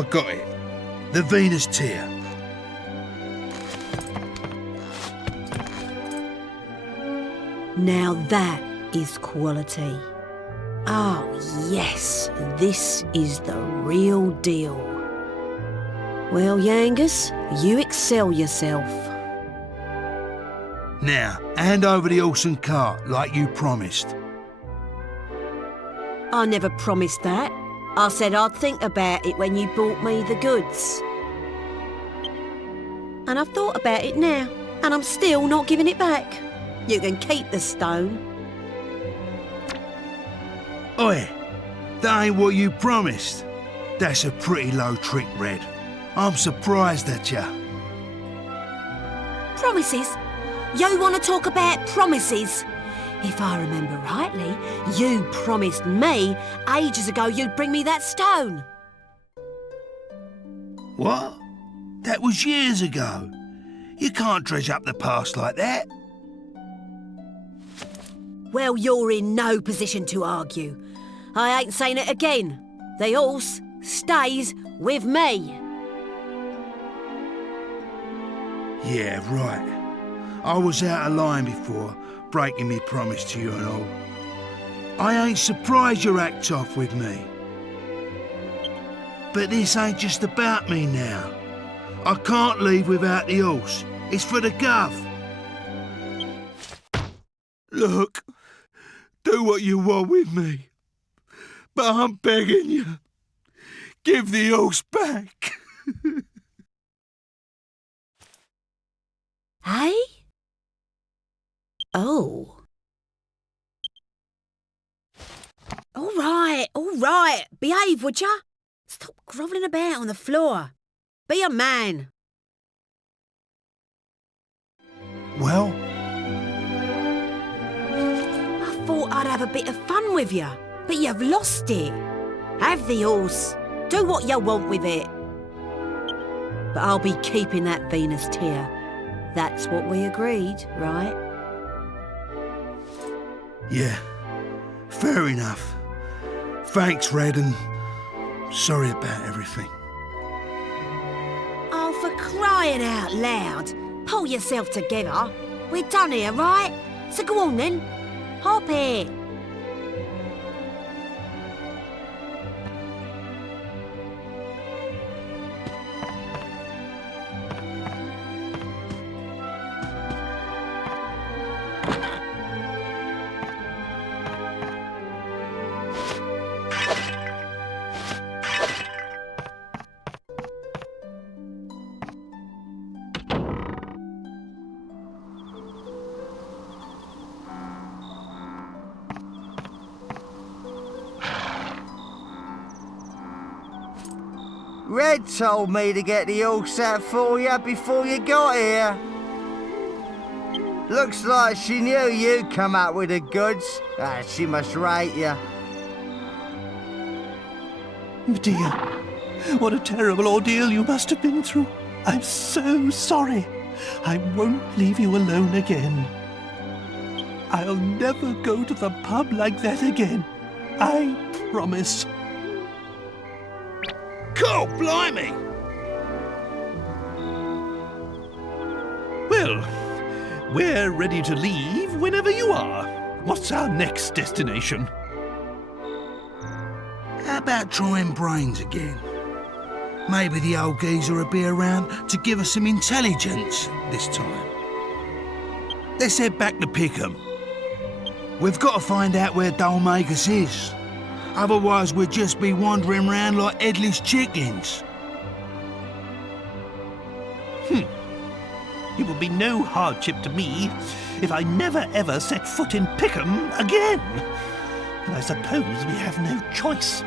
I got it. The Venus Tear. Now that is quality. Oh, yes, this is the real deal. Well, Yangus, you excel yourself. Now, hand over the horse and cart like you promised. I never promised that. I said I'd think about it when you brought me the goods. And I've thought about it now, and I'm still not giving it back. You can keep the stone. Oi, that ain't what you promised. That's a pretty low trick, Red. I'm surprised at ya. Promises? You want to talk about promises? If I remember rightly, you promised me ages ago you'd bring me that stone. What? That was years ago. You can't dredge up the past like that. Well, you're in no position to argue. I ain't saying it again. The horse stays with me. Yeah, right. I was out of line before, breaking me promise to you and all. I ain't surprised you act off with me. But this ain't just about me now. I can't leave without the horse. It's for the gov. Look, do what you want with me. But I'm begging you, give the horse back. Hey? Oh. All right. Behave, would ya? Stop grovelling about on the floor. Be a man. Well? I thought I'd have a bit of fun with you, but you've lost it. Have the horse. Do what you want with it. But I'll be keeping that Venus Tear. That's what we agreed, right? Yeah, fair enough. Thanks, Red, and sorry about everything. Oh, for crying out loud. Pull yourself together. We're done here, right? So go on then. Hop here. Red told me to get the horse out for you before you got here. Looks like she knew you'd come out with the goods. She must rate you. Dear, what a terrible ordeal you must have been through. I'm so sorry. I won't leave you alone again. I'll never go to the pub like that again. I promise. God blimey! Well, we're ready to leave whenever you are. What's our next destination? How about trying brains again? Maybe the old geezer will be around to give us some intelligence this time. Let's head back to Pickham. We've got to find out where Dolmagus is. Otherwise we'll just be wandering around like headless chickens. It will be no hardship to me if I never ever set foot in Pickham again. And I suppose we have no choice.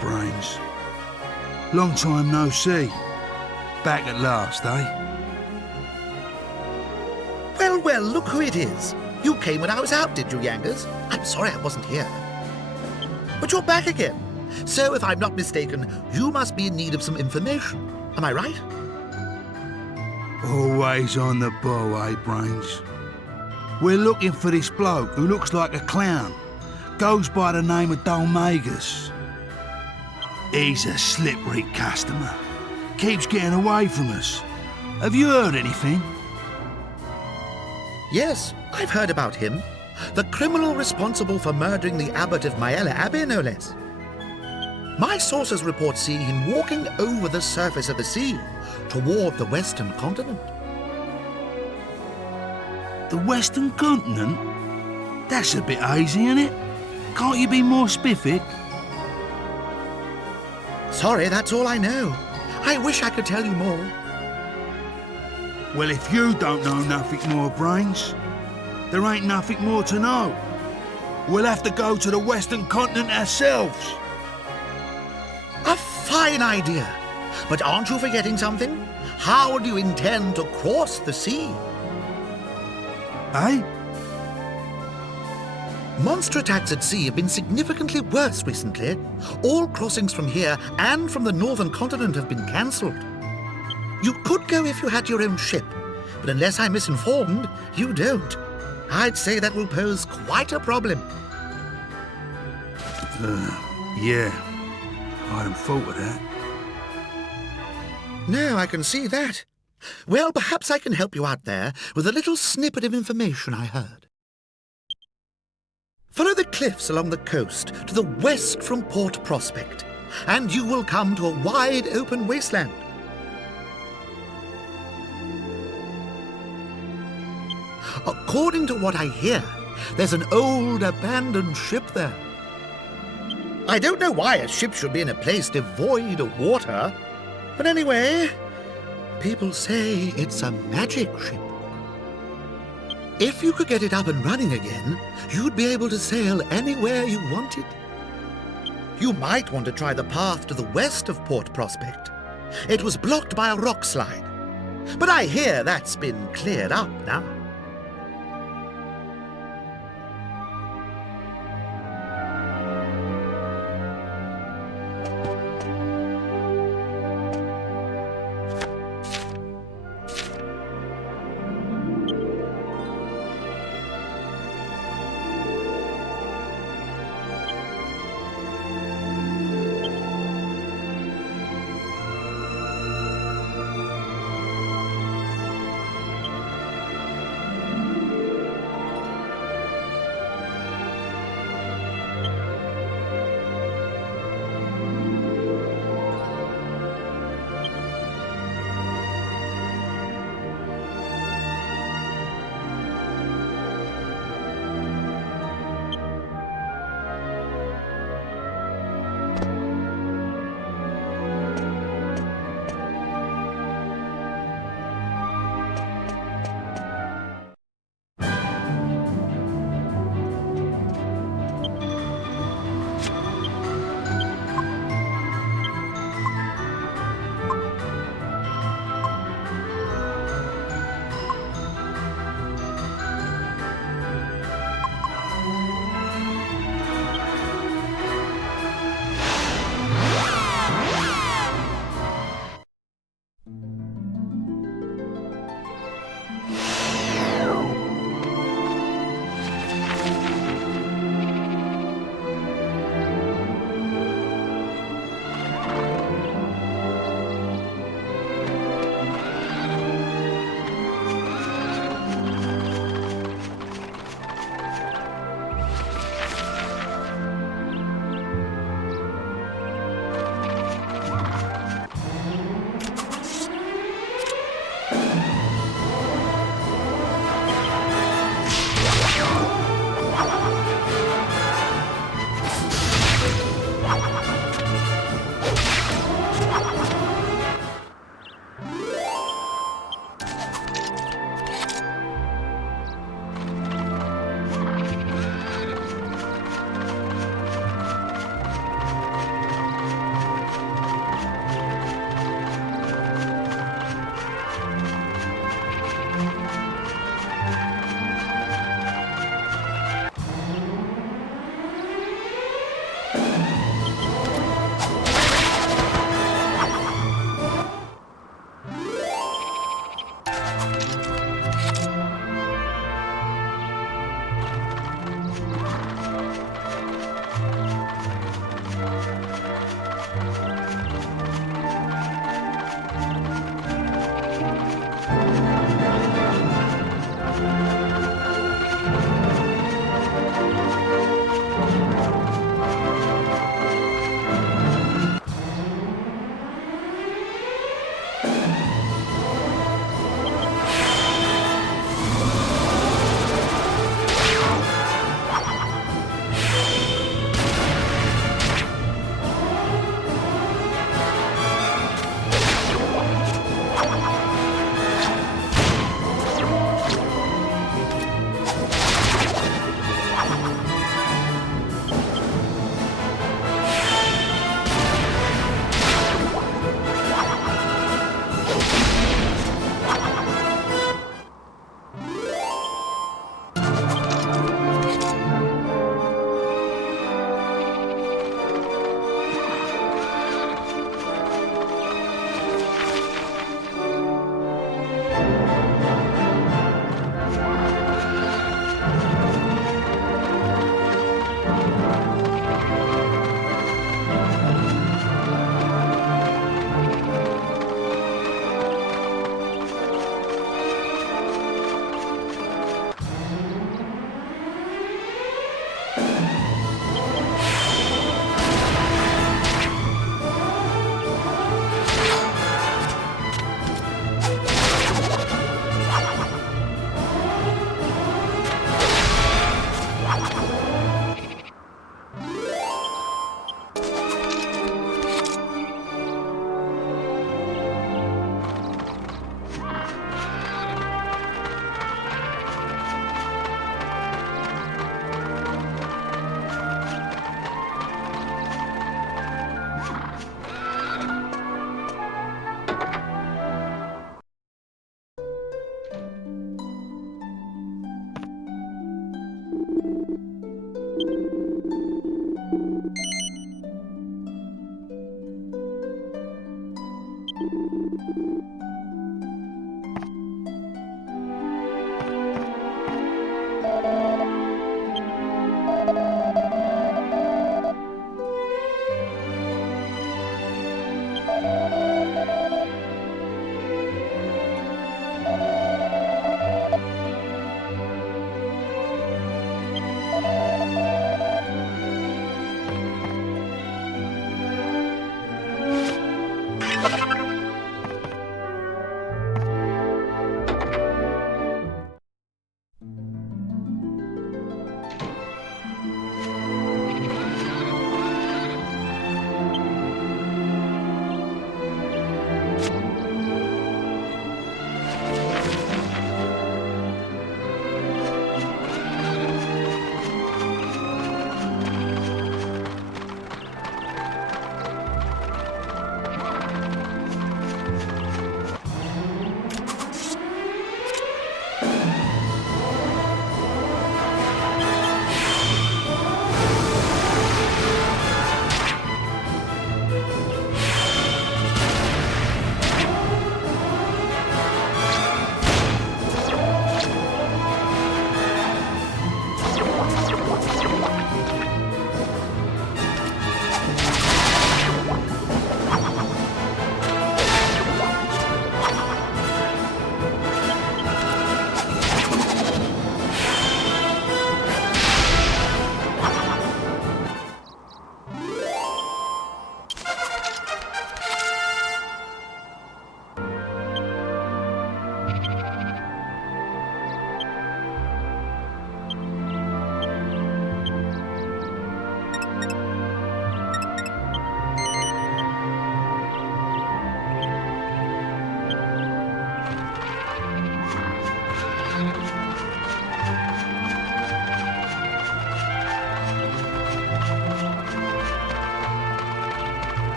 Brains. Long time no see. Back at last, eh? Well, well, look who it is. You came when I was out, did you, Yangers? I'm sorry I wasn't here. But you're back again. So, if I'm not mistaken, you must be in need of some information. Am I right? Always on the ball, eh, Brains? We're looking for this bloke who looks like a clown. Goes by the name of Dolmagus. He's a slippery customer. Keeps getting away from us. Have you heard anything? Yes, I've heard about him. The criminal responsible for murdering the abbot of Maella Abbey, no less. My sources report seeing him walking over the surface of the sea toward the western continent. The Western Continent? That's a bit hazy, isn't it? Can't you be more specific? Sorry, that's all I know. I wish I could tell you more. Well, if you don't know nothing more, Brains, there ain't nothing more to know. We'll have to go to the Western Continent ourselves. A fine idea. But aren't you forgetting something? How do you intend to cross the sea? Eh? Monster attacks at sea have been significantly worse recently. All crossings from here and from the northern continent have been cancelled. You could go if you had your own ship, but unless I'm misinformed, you don't. I'd say that will pose quite a problem. Yeah. I hadn't thought of that. No, I can see that. Well, perhaps I can help you out there with a little snippet of information I heard. Follow the cliffs along the coast to the west from Port Prospect, and you will come to a wide open wasteland. According to what I hear, there's an old abandoned ship there. I don't know why a ship should be in a place devoid of water, but anyway, people say it's a magic ship. If you could get it up and running again, you'd be able to sail anywhere you wanted. You might want to try the path to the west of Port Prospect. It was blocked by a rock slide, but I hear that's been cleared up now.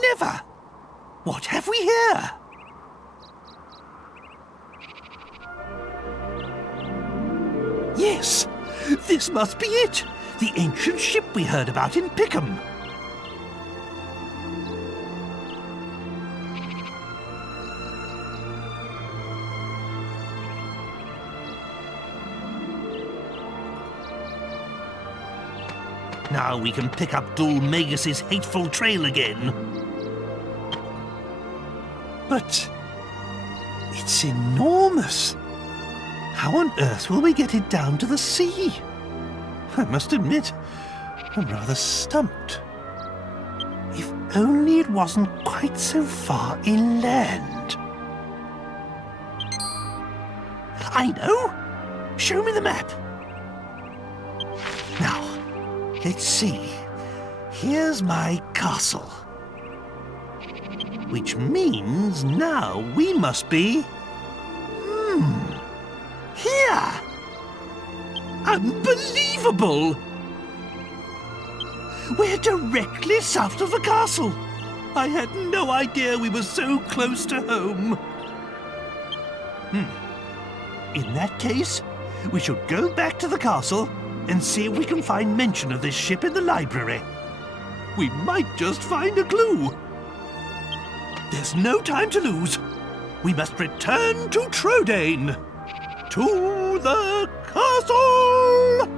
never! What have we here? Yes, this must be it. The ancient ship we heard about in Pickham. Now we can pick up Dul Magus's hateful trail again. But it's enormous. How on earth will we get it down to the sea? I must admit, I'm rather stumped. If only it wasn't quite so far inland. I know! Show me the map. Now, let's see. Here's my castle. Which means now we must be... here! Unbelievable! We're directly south of the castle. I had no idea we were so close to home. In that case, we should go back to the castle and see if we can find mention of this ship in the library. We might just find a clue. There's no time to lose. We must return to Trodain. To the castle!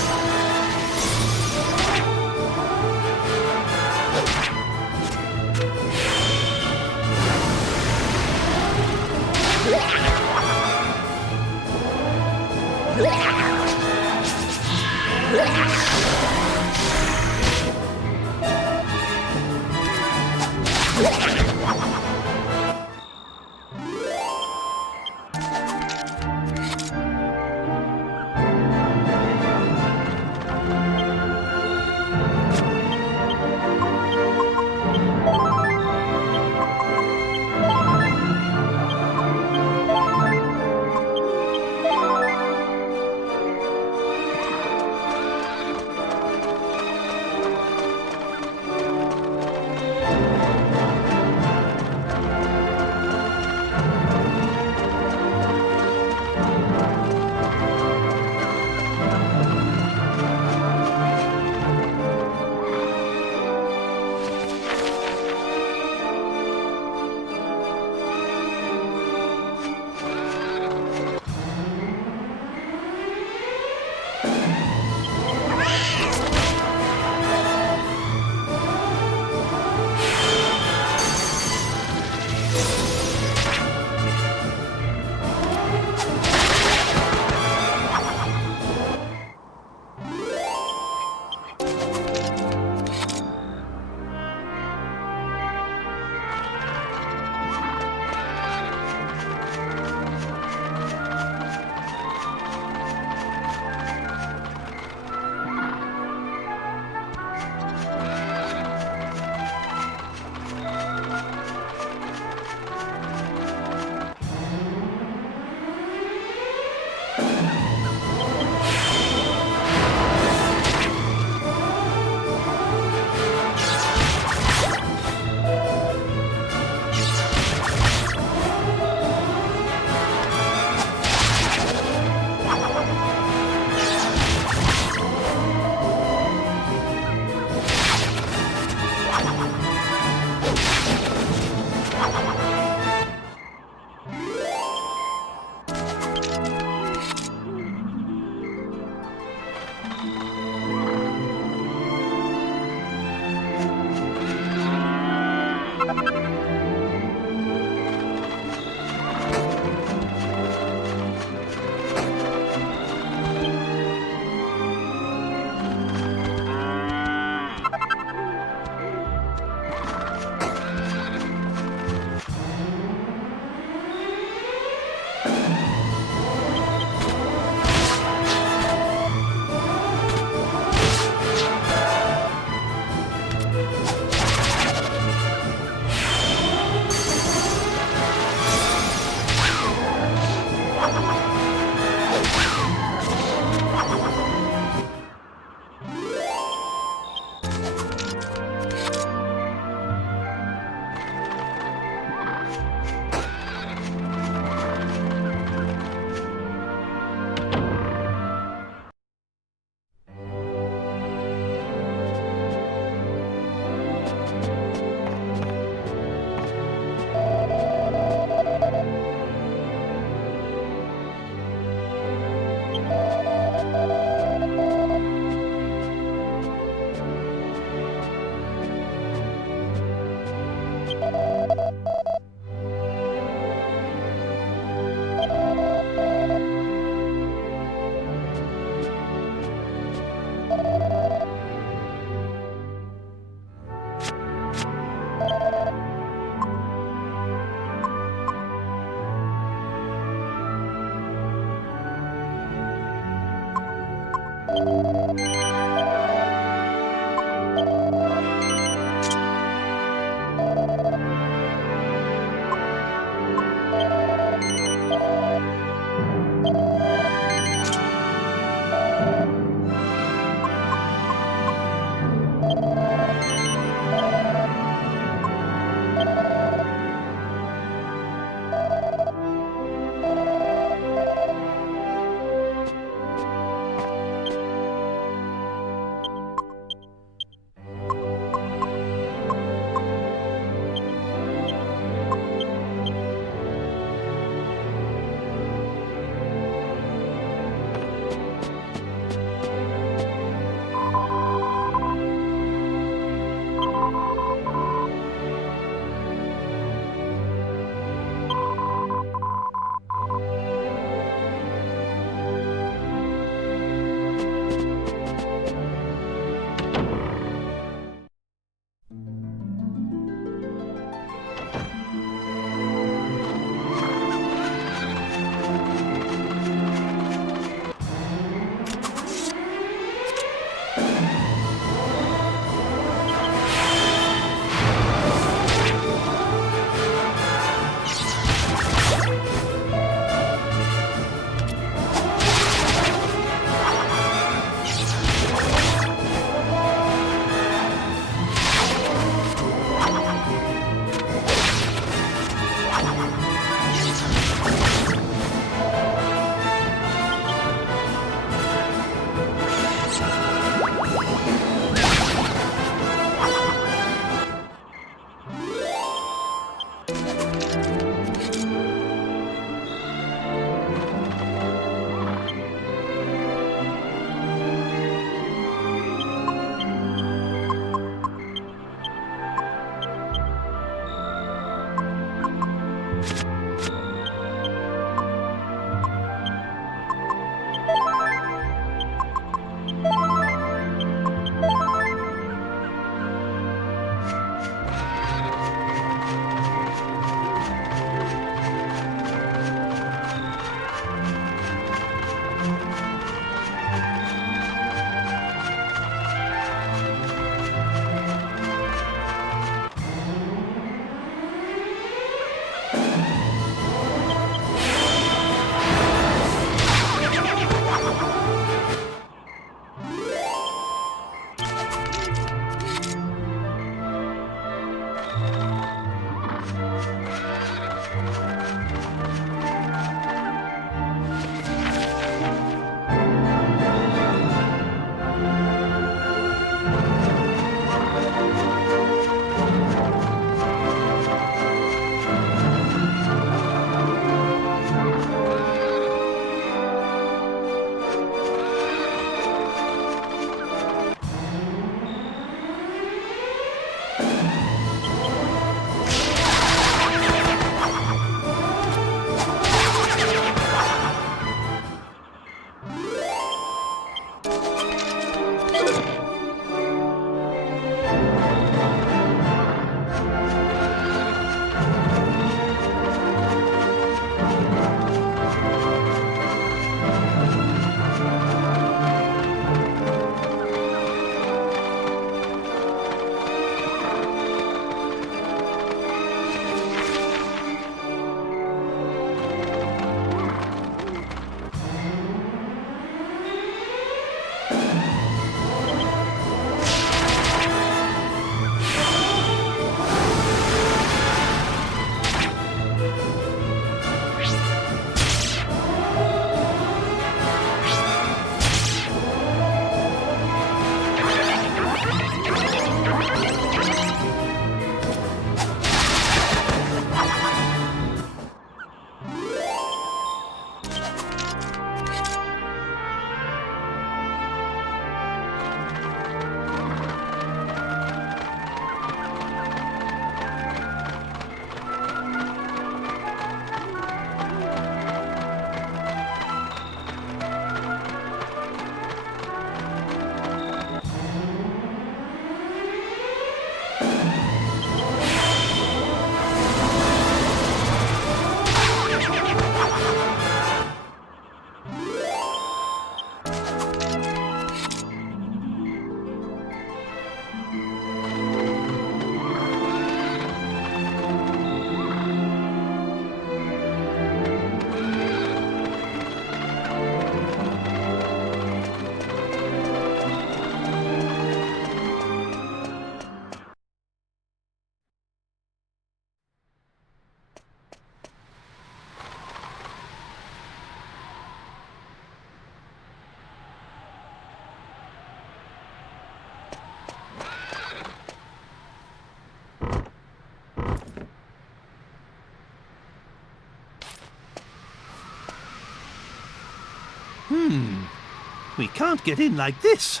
We can't get in like this.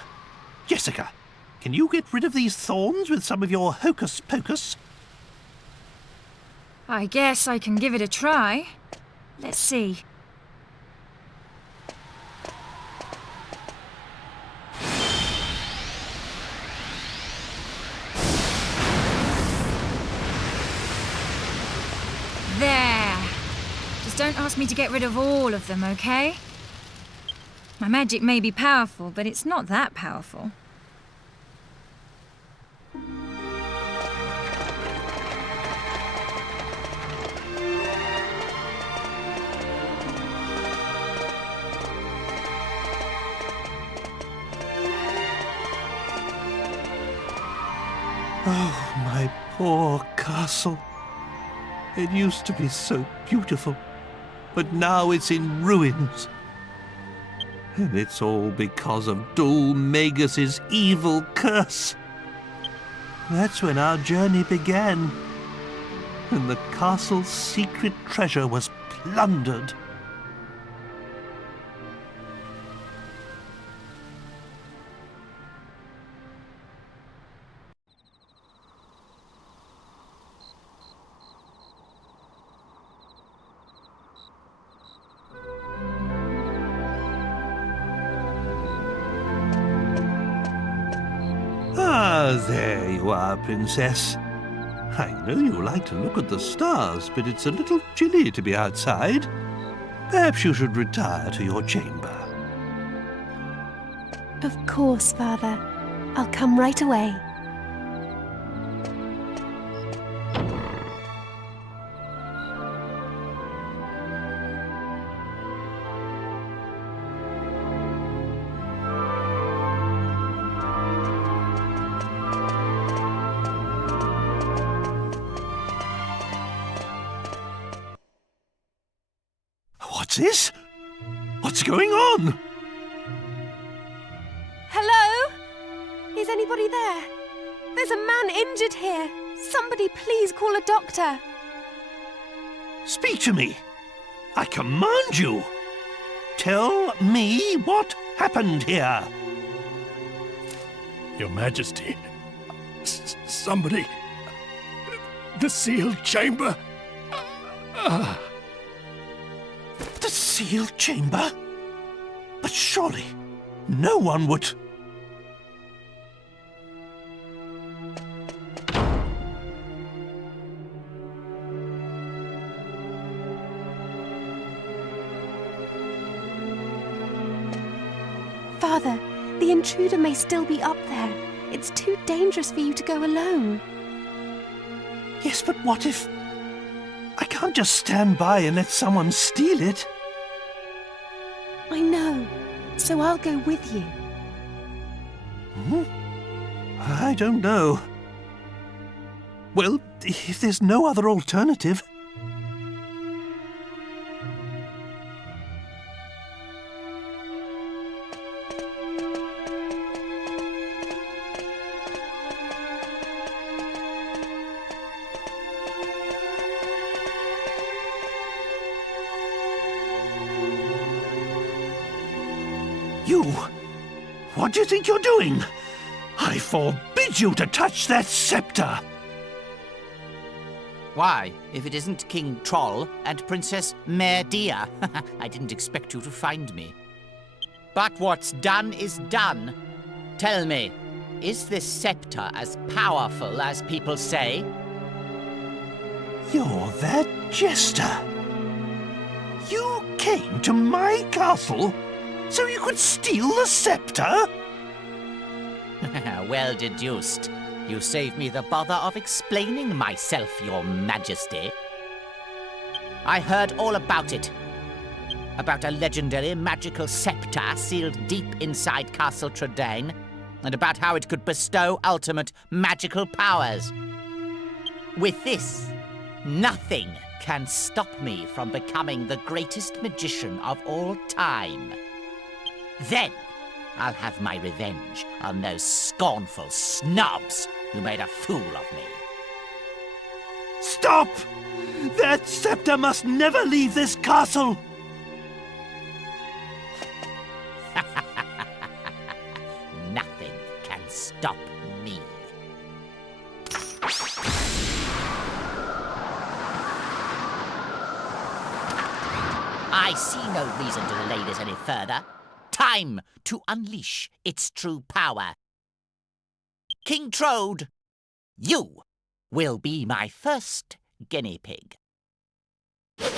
Jessica, can you get rid of these thorns with some of your hocus-pocus? I guess I can give it a try. Let's see. There. Just don't ask me to get rid of all of them, okay? My magic may be powerful, but it's not that powerful. Oh, my poor castle. It used to be so beautiful, but now it's in ruins. And it's all because of Dul Magus's evil curse. That's when our journey began, and the castle's secret treasure was plundered. Ah, there you are, Princess. I know you like to look at the stars, but it's a little chilly to be outside. Perhaps you should retire to your chamber. Of course, Father. I'll come right away. What's this? What's going on? Hello? Is anybody there? There's a man injured here. Somebody please call a doctor. Speak to me. I command you. Tell me what happened here. Your Majesty, somebody... The sealed chamber... The sealed chamber? But surely no one would... Father, the intruder may still be up there. It's too dangerous for you to go alone. Yes, but what if... I can't just stand by and let someone steal it. I know, so I'll go with you. I don't know. Well, if there's no other alternative... You! What do you think you're doing? I forbid you to touch that scepter! Why, if it isn't King Troll and Princess Merdia, I didn't expect you to find me. But what's done is done. Tell me, is this scepter as powerful as people say? You're that jester! You came to my castle so you could steal the scepter? Well deduced. You saved me the bother of explaining myself, Your Majesty. I heard all about it. About a legendary magical scepter sealed deep inside Castle Trodain, and about how it could bestow ultimate magical powers. With this, nothing can stop me from becoming the greatest magician of all time. Then, I'll have my revenge on those scornful snobs who made a fool of me. Stop! That scepter must never leave this castle! nothing can stop me. I see no reason to delay this any further. Time to unleash its true power. King Trode, you will be my first guinea pig. Father,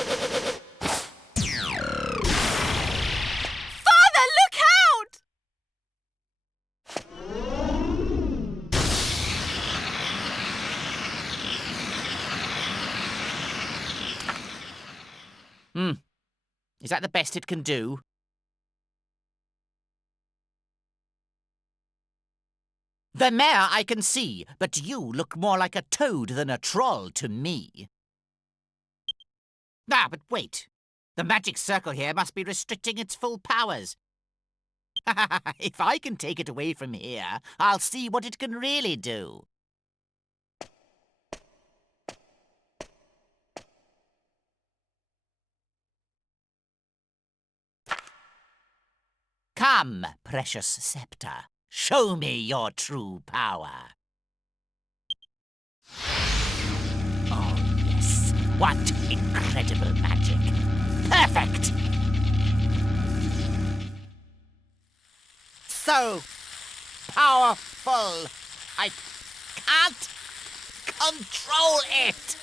look out! Is that the best it can do? The mare I can see, but you look more like a toad than a troll to me. Ah, but wait. The magic circle here must be restricting its full powers. If I can take it away from here, I'll see what it can really do. Come, precious scepter. Show me your true power. Oh, yes. What incredible magic. Perfect! So powerful. I can't control it.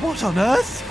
What on earth?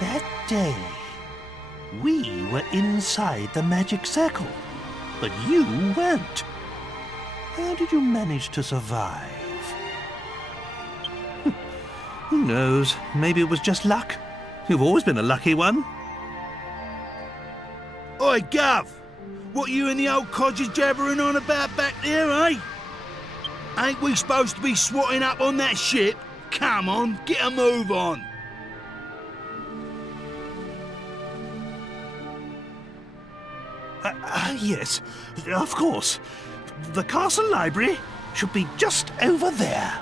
That day, we were inside the magic circle, but you weren't. How did you manage to survive? Who knows? Maybe it was just luck. You've always been a lucky one. Oi, Gov! What you and the old codgers jabbering on about back there, eh? Ain't we supposed to be swatting up on that ship? Come on, get a move on. Yes, of course. The castle library should be just over there.